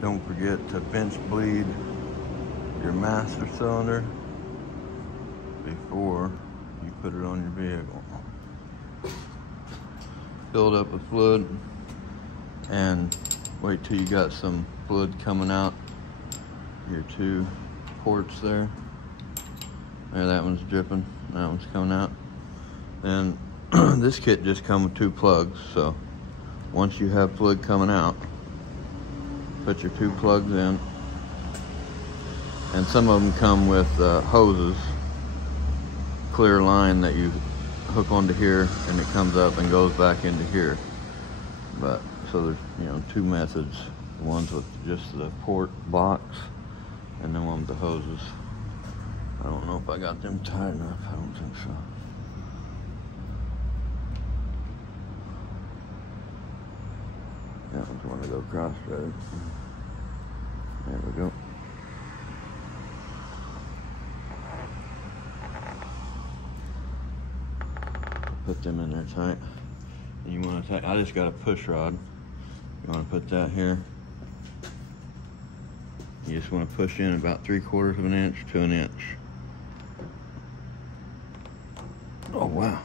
Don't forget to bench bleed your master cylinder before you put it on your vehicle. Fill it up with fluid and wait till you got some fluid coming out your two ports there. There, that one's dripping, that one's coming out. Then this kit just comes with 2 plugs, so once you have fluid coming out, put your 2 plugs in. And some of them come with hoses, clear line that you hook onto here, and it comes up and goes back into here. But so there's, you know, 2 methods: the ones with just the port box, and then one with the hoses. I don't know if I got them tight enough. I don't think so. That one's going to go cross-threaded. There we go. Put them in there tight. And you want to tighten. I just got a push rod. You want to put that here. You just want to push in about 3/4 of an inch to an inch. Oh wow.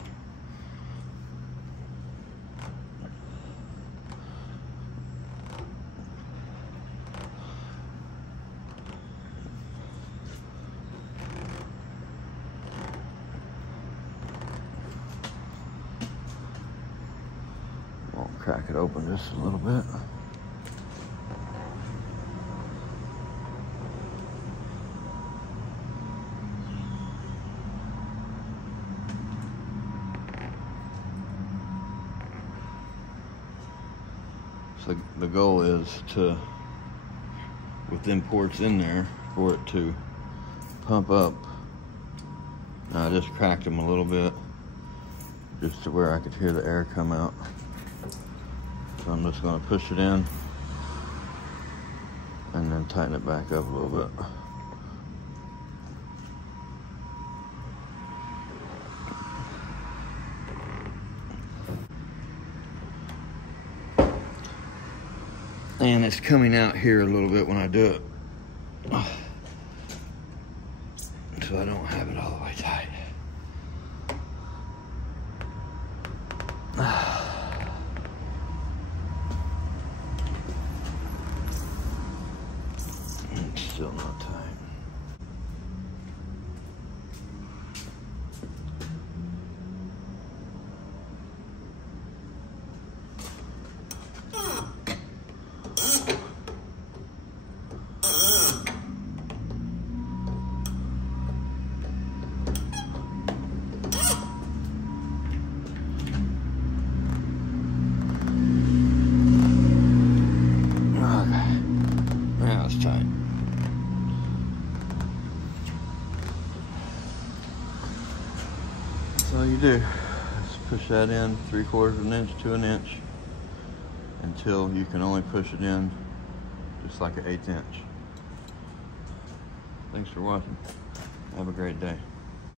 I'll crack it open just a little bit. So the goal is to, with them ports in there, for it to pump up. Now I just cracked them a little bit, just to where I could hear the air come out. So I'm just going to push it in and then tighten it back up a little bit. And it's coming out here a little bit when I do it. So I don't have it all the way tight. It's still not tight. Tight. That's all you do. Just push that in 3/4 of an inch to an inch until you can only push it in just like an 1/8 inch. Thanks for watching. Have a great day.